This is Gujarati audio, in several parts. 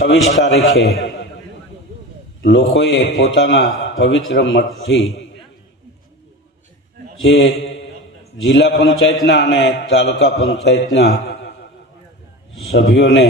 26 તારીખે લોકોએ પોતાના પવિત્ર મઠથી જે જિલ્લા પંચાયતના અને તાલુકા પંચાયતના સભ્યોને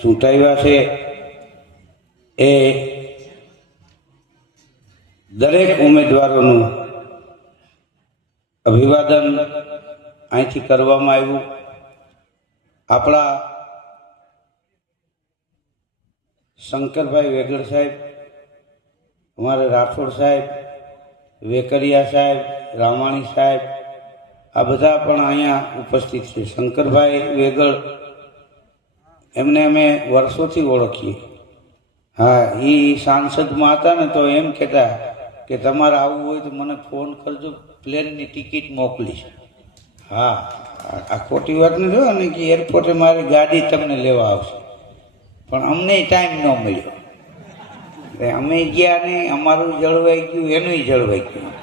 ચૂંટાવ્યા છે એ દરેક ઉમેદવારોનું અભિવાદન અહીંથી કરવામાં આવ્યું. આપણા શંકરભાઈ વેગડ સાહેબ, અમારા રાઠોડ સાહેબ, વેકરિયા સાહેબ, રામાણી સાહેબ, આ બધા પણ અહીંયા ઉપસ્થિત છે. શંકરભાઈ વેગડ એમને અમે વર્ષોથી ઓળખીએ. હા, એ સાંસદમાં હતા ને તો એમ કહેતા કે તમારે આવવું હોય તો મને ફોન કરજો, પ્લેનની ટિકિટ મોકલીશ. હા, આ ખોટી વાત નથી જો ને કે એરપોર્ટે મારી ગાડી તમને લેવા આવશે, પણ અમને ટાઈમ ન મળ્યો. અમે ગયા નહીં, અમારું જળવાઈ ગયું, એનું જળવાઈ ગયું.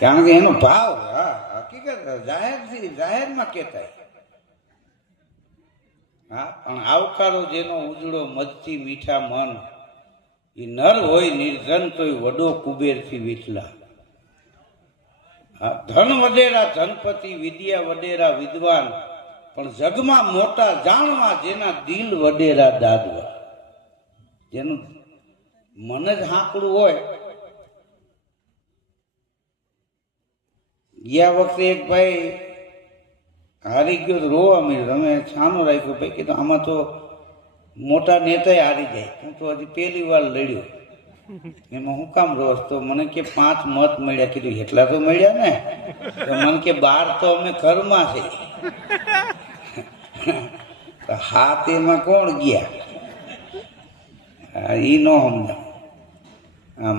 કારણ કે એનો ભાવ, હા, હકીકત જાહેરમાં કહેતા. હા, પણ આવકારો જેનો ઉજળો મધથી મીઠા મન, એ નર હોય નિર્ધન તોય વડો કુબેરથી વિઠલા. હા, ધન વડેરા ધનપતિ, વિદ્યા વડેરા વિદ્વાન, પણ જગમાં મોટા જાણવા જેના દિલ વડેરા દાદવા. જેનું મન જ હાંકડું હોય. ગયા વખતે એક ભાઈ હારી ગયો તો રોવા મળ્યો. તમે છાનો રાખ્યો ભાઈ, કીધું આમાં તો મોટા નેતાએ હારી જાય, હું તો હજી પહેલી વાર લડ્યો, એમાં હું કામ રોસ? તો મને કે 5 મત મળ્યા. કીધું એટલા તો મળ્યા ને? તો મને કે 12 તો અમે ઘરમાં છે. હાથ એમાં કોણ ગયા? એ ન સમજા.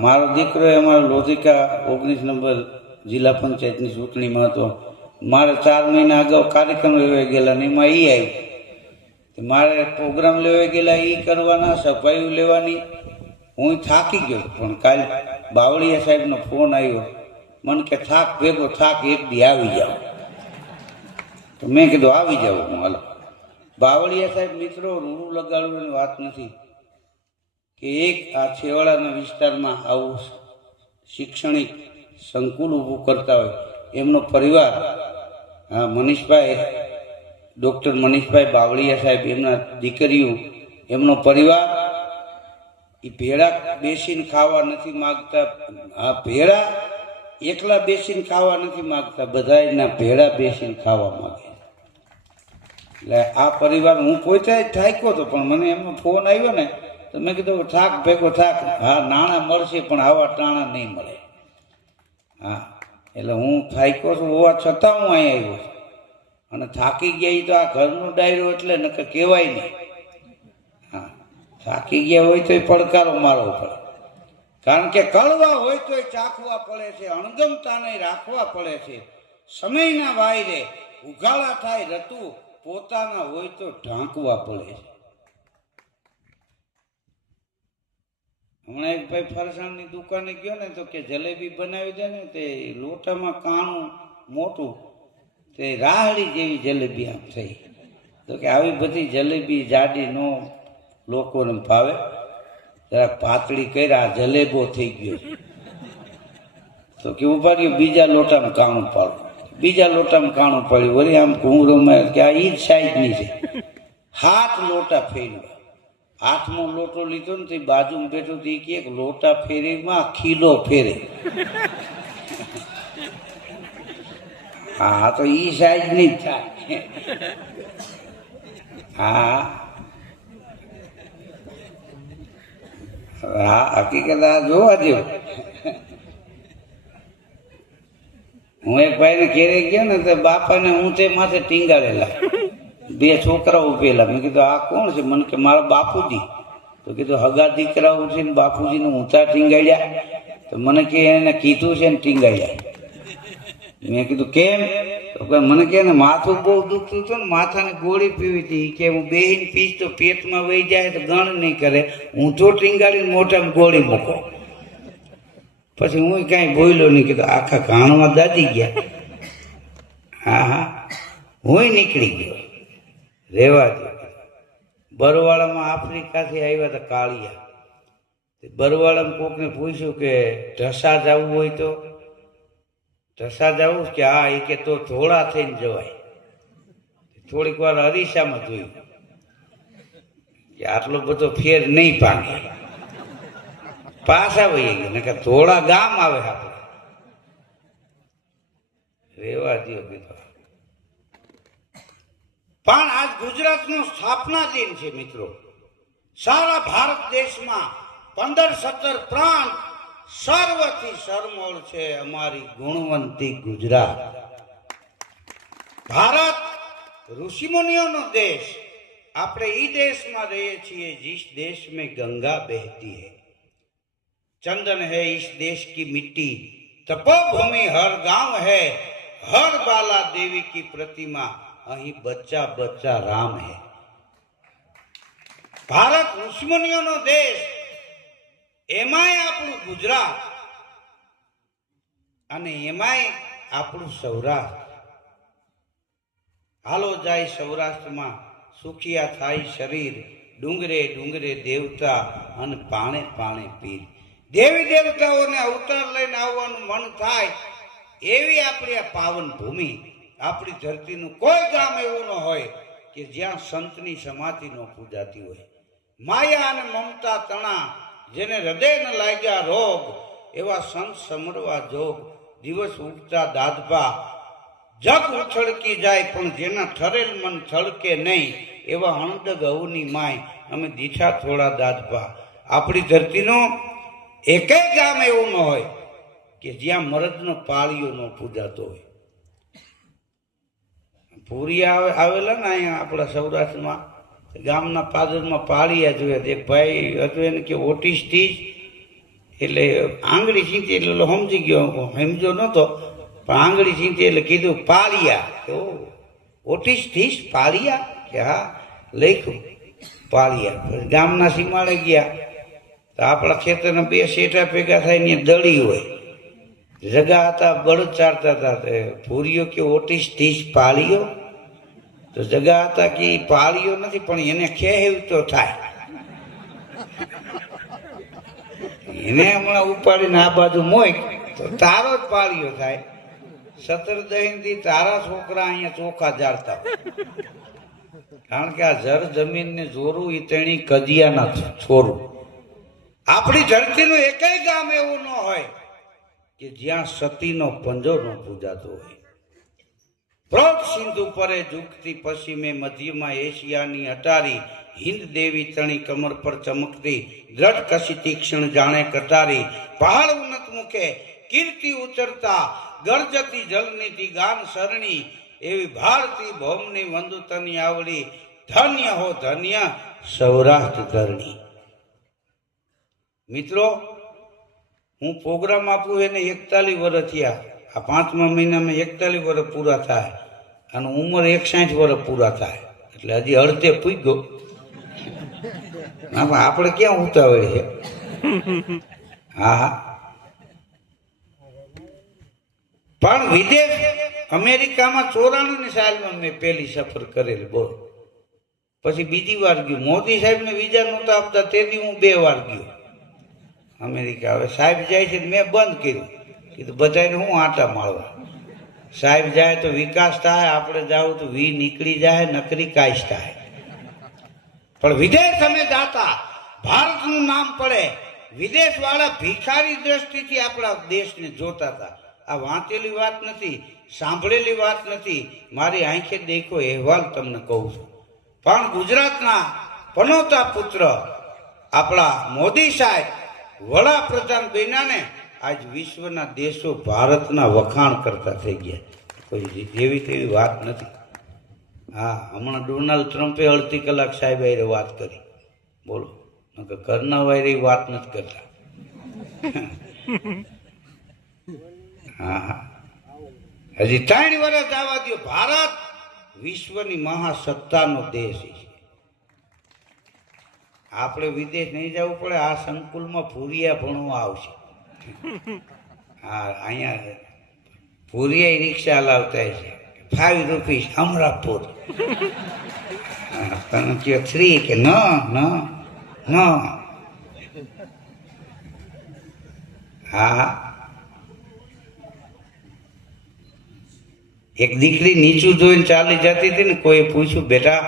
મારો દીકરો અમારો લોધિકા 19 નંબર જિલ્લા પંચાયતની ચૂંટણીમાં હતો. મારે 4 મહિના અગાઉ કાર્યક્રમ લેવાઈ ગયેલા ને એમાં એ આવી. મારે પ્રોગ્રામ લેવાઈ ગયેલા, એ કરવાના, સફાઈઓ લેવાની. હું થાકી ગયો. પણ કાલે બાવળિયા સાહેબનો ફોન આવ્યો, મને કે થાક ભેગો થાક, એક દી આવી જાઓ. તો મેં કીધું આવી જાઉં હું. હાલો. બાવળિયા સાહેબ મિત્રો, રૂડું લગાડવાની વાત નથી કે એક આ છેવાડાના વિસ્તારમાં આવું શૈક્ષણિક સંકુલ ઊભું કરતા હોય. એમનો પરિવાર, હા, મનીષભાઈ, ડૉક્ટર મનીષભાઈ બાવળિયા સાહેબ, એમના દીકરીઓ, એમનો પરિવાર, એ ભેળા બેસીને ખાવા નથી માગતા. હા, ભેળા એકલા બેસીને ખાવા નથી માગતા, બધાના ભેળા બેસીને ખાવા માગે. એટલે આ પરિવાર, હું પોતે થાક્યો હતો, પણ મને એમનો ફોન આવ્યો ને તો મેં કીધું થાક ભેગો થાક. હા, નાણાં મળશે પણ આવા ટાણા નહીં મળે. હા, એટલે હું થાક્યો છું હોવા છતાં હું અહીં આવ્યો છું. અને થાકી ગયા તો આ ઘરનો ડાયરો એટલે નકર કહેવાય નહીં. હા, થાકી ગયા હોય તો પડકારો મારવો પડે. કારણ કે કળવા હોય તો ચાખવા પડે છે, અણગમતાને રાખવા પડે છે. સમયના વાયરે ઉઘાડા થાય રતું, પોતાના હોય તો ઢાંકવા પડે છે. હમણાં એક ભાઈ ફરસાણની દુકાને ગયો ને તો કે જલેબી બનાવી દે ને, તે લોટામાં કાણું મોટું, તે રાહડી જેવી જલેબી આમ થઈ. તો કે આવી બધી જલેબી જાડી નો લોકોને ભાવે, જરાક પાતળી કર્યા, જલેબો થઈ ગયો. તો કે ઉભા રહ્યો, બીજા લોટામાં કાણું પાડું. બીજા લોટામાં કાણું પડ્યું, વળી આમ ઘૂંઘરોમાં કે આ ઈ જ સાઈઝની છે. 7 લોટા ફેરવ્યા. 8મો લોટો લીધો ને તે બાજુમાં બેઠો તો કે લોટા ફેરીમાં ખીલો ફેરે. હા, તો ઈ સાઈઝની જ થાય. હા, હા, હકીકત આ જોવા જેવું. હું એક ભાઈને ઘેરે ગયો ને તો બાપાને ઊંચે માથે ટીંગાડેલા, 2 છોકરાઓ ઉભેલા. મેં કીધું આ કોણ છે? મને કે મારા બાપુજી. તો કીધું હગા દીકરાઓ છે ને બાપુજીને ઊંચા ટીંગાડ્યા? તો મને કે એને કીધું છે ને ટીંગાડ્યા. મેં કીધું કેમ? તો મને કે ને માથું બહુ દુખતું હતું ને, માથાની ગોળી પીવી હતી. કે હું બેહીને પીશ તો પેટમાં વહી જાય તો ગણ નહીં કરે, ઊંચો ટીંગાડીને મોઢામાં ગોળી મૂકો. પછી હું કાંઈ બોલ્યો નહીં. કીધું આખા ઘાણમાં દાદી ગયા. હા, હા, હું નીકળી ગયો. રહેવા દો. બરવાળામાં આફ્રિકાથી આવ્યા હતા કાળિયા. બરવાળામાં કોકને પૂછ્યું કે ઢસા જવું હોય તો ઢસા જવું કે હા, એ કે તો ધોળા થઈને જવાય. થોડીક વાર અરીસામાં જોયું કે આટલો બધો ફેર નહીં પામે, પાછા વહી ગયા. ને કે ધોળા ગામ આવે આપણે રેવા દો કીધું. પણ આજ ગુજરાતનો સ્થાપના દિન છે મિત્રો. સારા ભારત દેશમાં 15-17 પ્રાંત સર્વથી સરમોળ છે અમારી ગુણવંતી ગુજરાત. ભારત ઋષિમુનિઓનો દેશ. આપણે ઈ દેશમાં રહીએ છીએ जिस देश में गंगा बहती है, चंदन है इस देश की मिट्टी, तपोभूमि हर गांव है, हर बाला देवी की प्रतिमा, અહીં બચ્ચા બચ્ચા રામ હે. ભારત ઋષિમુનિઓનો દેશ, એમાંય આપણું ગુજરાત અને એમાંય આપણું સૌરાષ્ટ્ર. હાલો જાય સૌરાષ્ટ્રમાં, સુખિયા થાય શરીર, ડુંગરે ડુંગરે દેવતા અને પાણે પાણે પીર. દેવી દેવતાઓને અવતાર લઈને આવવાનું મન થાય એવી આપણી આ પાવન ભૂમિ. આપણી ધરતીનું કોઈ ગામ એવું ન હોય કે જ્યાં સંતની સમાધિ ન પૂજાતી હોય. માયા અને મમતા તણા, જેને હૃદય ન લાગ્યા રોગ, એવા સંત સમરવા જોગ. દિવસ ઉગતા દાદપા, જગ ઉછળકી જાય પણ જેના ઠરેલ મન થળકે નહીં, એવા હણદગ અવની માય, અમે દીઠા થોડા દાદપા. આપણી ધરતીનું એકેય ગામ એવું ન હોય કે જ્યાં મરદનો પાળીઓ ન પૂજાતો હોય. પૂરિયા આવેલા ને અહીંયા આપણા સૌરાષ્ટ્રમાં, ગામના પાદરમાં પાળિયા જોયા. એક ભાઈ હતું, એને કે ઓટીસથી જ, એટલે આંગળી ચીંતી એટલે સમજી ગયો, સમજો નહોતો પણ આંગળી ચીંતી એટલે કીધું પાળિયા. તો ઓટીસથી જ પાળિયા કે હા, લખ્યું પાળિયા. પછી ગામના સીમાડે ગયા તો આપણા ખેતરના 2 શેઠા ભેગા થાય ને દળી હોય, જગા હતા, બળદ ચારતા હતા. ભૂરીઓ કે ઓટીસથી જ પાળિયો, તો જગા હતા કે પાળિયો નથી પણ એને ખેહેવ તો થાય. એને હમણાં ઉપાડીને આ બાજુ મોય તો તારો જ પાળિયો થાય. 17 દહીથી તારા છોકરા અહીંયા ચોખા જાળતા હોય. કારણ કે આ જર જમીનને જોરું એ તેણી કજિયાના છોરું. આપણી ધરતીનું એકેય ગામ એવું ન હોય કે જ્યાં સતીનો પંજો ન પૂજાતો હોય. પ્રોત સિંધુ પરે ઝૂકતી પશ્ચિમે, મધ્યમાં એશિયાની અટારી, હિન્દ દેવી તણી કમર પર ચમકતી, દ્રઢ કશી તીક્ષ્ણ જાણે કટારી. પહાડ ઉન્નત મુખે કીર્તિ ઉચરતા, ગરજતી જલનીતિ ગાન સરણી, એવી ભારતી ભૌમની વંદુતની આવડી. ધન્ય હો ધન્ય સૌરાષ્ટ્ર ધરણી. મિત્રો, હું પ્રોગ્રામ આપું એને 41 વર્ષ થયા. આ 5મા મહિનામાં 41 વર્ષ પૂરા થાય અને ઉંમર 61 વર્ષ પૂરા થાય, એટલે હજી અડધે પૂગ્યો. આપણે ક્યાં ઉતાવળ છે? હા હા. પણ વિદેશ અમેરિકામાં 94 સાલમાં મેં પહેલી સફર કરેલી. બોલ, પછી બીજી વાર ગયો. મોદી સાહેબને વિઝા નહોતા આપતા તેથી હું 2 વાર ગયો અમેરિકા. હવે સાહેબ જાય છે મેં બંધ કર્યું, કીધું બધાને હું આટા મારવા. સાહેબ જાય તો વિકાસ થાય, આપણે જાવ તો વી નીકળી જાય, નકરી કાશ થાય. પણ વિદેશ અમે જાતા, ભારતનું નામ પડે, વિદેશ વાળા ભિખારી દ્રષ્ટિથી આપણા દેશને જોતા હતા. આ વાંચેલી વાત નથી, સાંભળેલી વાત નથી, મારી આંખે દેખો અહેવાલ તમને કહું છું. પણ ગુજરાતના પનોતા પુત્ર આપણા મોદી સાહેબ વડાપ્રધાન બન્યાને આજ વિશ્વના દેશો ભારતના વખાણ કરતા થઈ ગયા. કોઈ જેવી તેવી વાત નથી. હા, હમણાં ડોનાલ્ડ ટ્રમ્પે 1.5 કલાક સાહેબ આરે વાત કરી. બોલો, ઘરના વાયરે વાત નથી કરતા. હા હા, હજી 3 વર્ષ આવવા દો. ભારત વિશ્વની મહાસત્તાનો દેશ છે. આપણે વિદેશ નહીં જવું પડે. આ સંકુલમાં ભૂરિયા ભણવા આવશે. હા, અહીંયા ભૂરિયા રિક્ષા લાવતા છે. 5 રૂપીસ અમરાપુર. અને કયો 3 કે ન ન ન હા એક દીકરી નીચું જોઈને ચાલી જતી હતી ને કોઈએ પૂછ્યું બેટા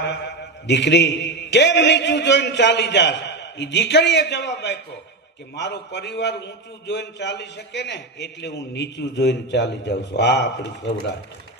દીકરી કેમ નીચું જોઈને ચાલી જાસ એ દીકરીએ જવાબ આપ્યો કે મારો પરિવાર ઊંચું જોઈને ચાલી શકે ને એટલે હું નીચું જોઈને ચાલી જાઉં છું આ આપણી સૌરાષ્ટ્ર